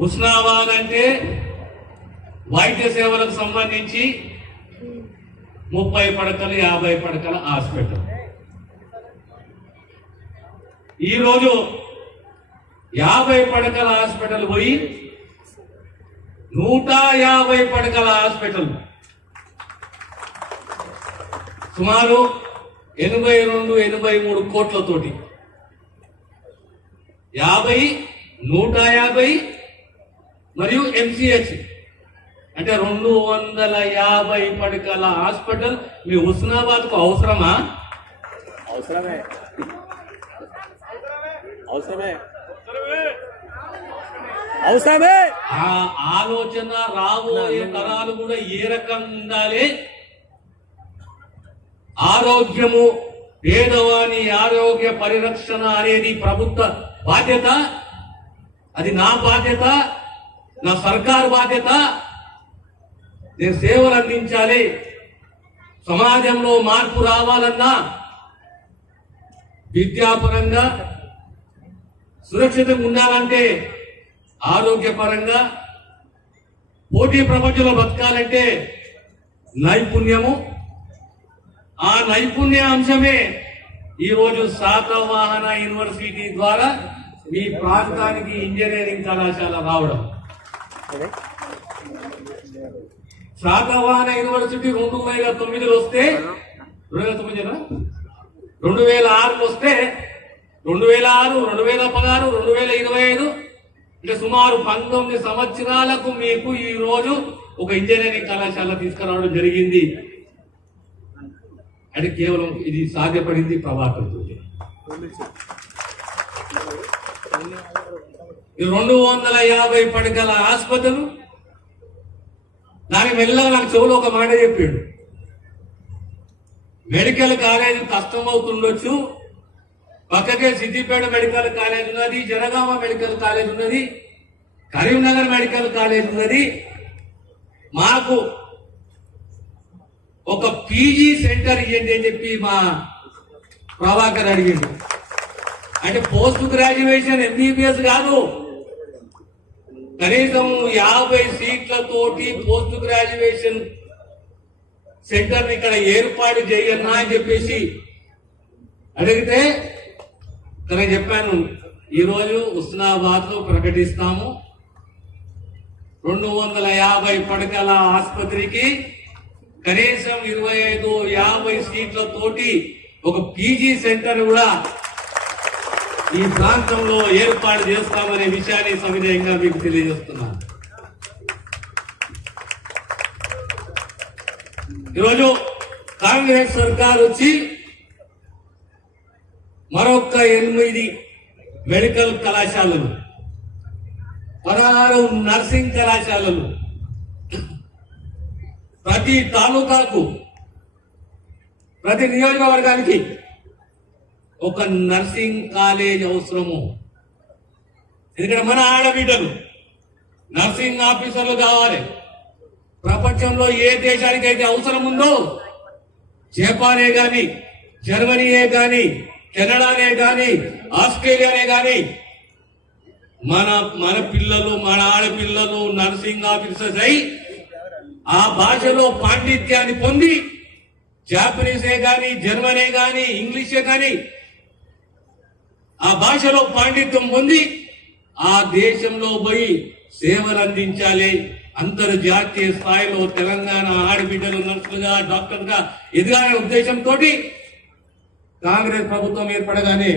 హుస్నాబాద్ అంటే వైద్య సేవలకు సంబంధించి ముప్పై పడకలు యాభై పడకల హాస్పిటల్. ఈరోజు యాభై పడకల హాస్పిటల్ పోయి నూట యాభై పడకల హాస్పిటల్. సుమారు ఎనభై రెండు ఎనభై మూడు కోట్లతోటి. యాభై నూట యాభై మరియు ఎంసీహెచ్ అంటే రెండు వందల యాభై పడకల హాస్పిటల్ మీ హుస్నాబాద్కు అవసరమా? అవసరమే. అవసరమే. అవసరమే. ఆ ఆలోచన రాబోయే తరాలు కూడా ఏ రకంగా ఉండాలి? ఆరోగ్యము పేదవాని ఆరోగ్య పరిరక్షణ అనేది ప్రభుత్వ బాధ్యత. అది నా బాధ్యత. నా సర్కారు బాధ్యత నేను సేవలు అందించాలి. సమాజంలో మార్పు రావాలన్నా విద్యాపరంగా సురక్షితంగా ఉండాలంటే ఆరోగ్యపరంగా పోటీ ప్రపంచంలో బతకాలంటే నైపుణ్యము. ఆ నైపుణ్య అంశమే ఈరోజు శాతవాహన యూనివర్సిటీ ద్వారా మీ ప్రాంతానికి ఇంజనీరింగ్ కళాశాల రావడం. శాతవాహన యూనివర్సిటీ రెండు వేల తొమ్మిదిలో వస్తే రెండు వేల తొమ్మిదినా రెండు వేల ఆరులో వస్తే రెండు వేల ఆరు రెండు వేల పదహారు రెండు వేల ఇరవై ఐదు. అంటే సుమారు పంతొమ్మిది సంవత్సరాలకు మీకు ఈ రోజు ఒక ఇంజనీరింగ్ కళాశాల తీసుకురావడం జరిగింది. అంటే కేవలం ఇది సాధ్యపడింది ప్రభాతంతో ఈ రెండు వందల యాభై పడకల ఆసుపత్రులు దాని మెల్లగా నాకు చెవులో ఒక మాట చెప్పాడు. మెడికల్ కాలేజ్ కష్టం అవుతుండొచ్చు పక్కకే సిద్దిపేట మెడికల్ కాలేజ్ ఉన్నది జనగామ మెడికల్ కాలేజ్ ఉన్నది కరీంనగర్ మెడికల్ కాలేజ్ ఉన్నది. మాకు ఒక పీజీ సెంటర్ ఇవ్వండి అని చెప్పి మా ప్రభాకర్ అడిగిండు. అంటే పోస్ట్ గ్రాడ్యుయేషన్ ఎంబీబీఎస్ కాదు. కనీసం యాభై సీట్లతోటి పోస్ట్ గ్రాడ్యుయేషన్ సెంటర్ ఇక్కడ ఏర్పాటు చేయన్నా అని చెప్పేసి అడిగితే తన చెప్పాను ఈరోజు ఉస్నాబాద్లో ప్రకటిస్తాము. రెండు వందల యాభై పడకల ఆసుపత్రికి కనీసం ఇరవై ఐదు యాభై సీట్లతోటి ఒక పీజీ సెంటర్ కూడా ఈ ప్రాంతంలో ఏర్పాటు చేస్తామనే విషయాన్ని సవినయంగా మీకు తెలియజేస్తున్నాను ఈరోజు కాంగ్రెస్ సర్కార్ వచ్చి మరొక ఎనిమిది మెడికల్ కళాశాలలు పదహారు నర్సింగ్ కళాశాలలు ప్రతి తాలూకాకు ప్రతి నియోజకవర్గానికి ఒక నర్సింగ్ కాలేజ్ అవసరము. ఎందుకంటే మన ఆడబిడ్డలు నర్సింగ్ ఆఫీసర్లు కావాలి. ప్రపంచంలో ఏ దేశానికైతే అవసరం ఉందో జపానే కానీ జర్మనీయే కానీ కెనడానే కానీ ఆస్ట్రేలియానే కానీ మన మన పిల్లలు మన ఆడపిల్లలు నర్సింగ్ ఆఫీసర్స్ అయి ఆ భాషలో పాండిత్యాన్ని పొంది జాపనీసే గాని జర్మనే గాని ఇంగ్లీషే కానీ ఆ భాషలో పాండిత్యం పొంది ఆ దేశంలో పోయి సేవలు అందించాలి అంతర్జాతీయ స్థాయిలో తెలంగాణ ఆడబిడ్డలు నర్సులుగా డాక్టర్గా ఎదగాలనే ఉద్దేశంతో కాంగ్రెస్ ప్రభుత్వం ఏర్పడగానే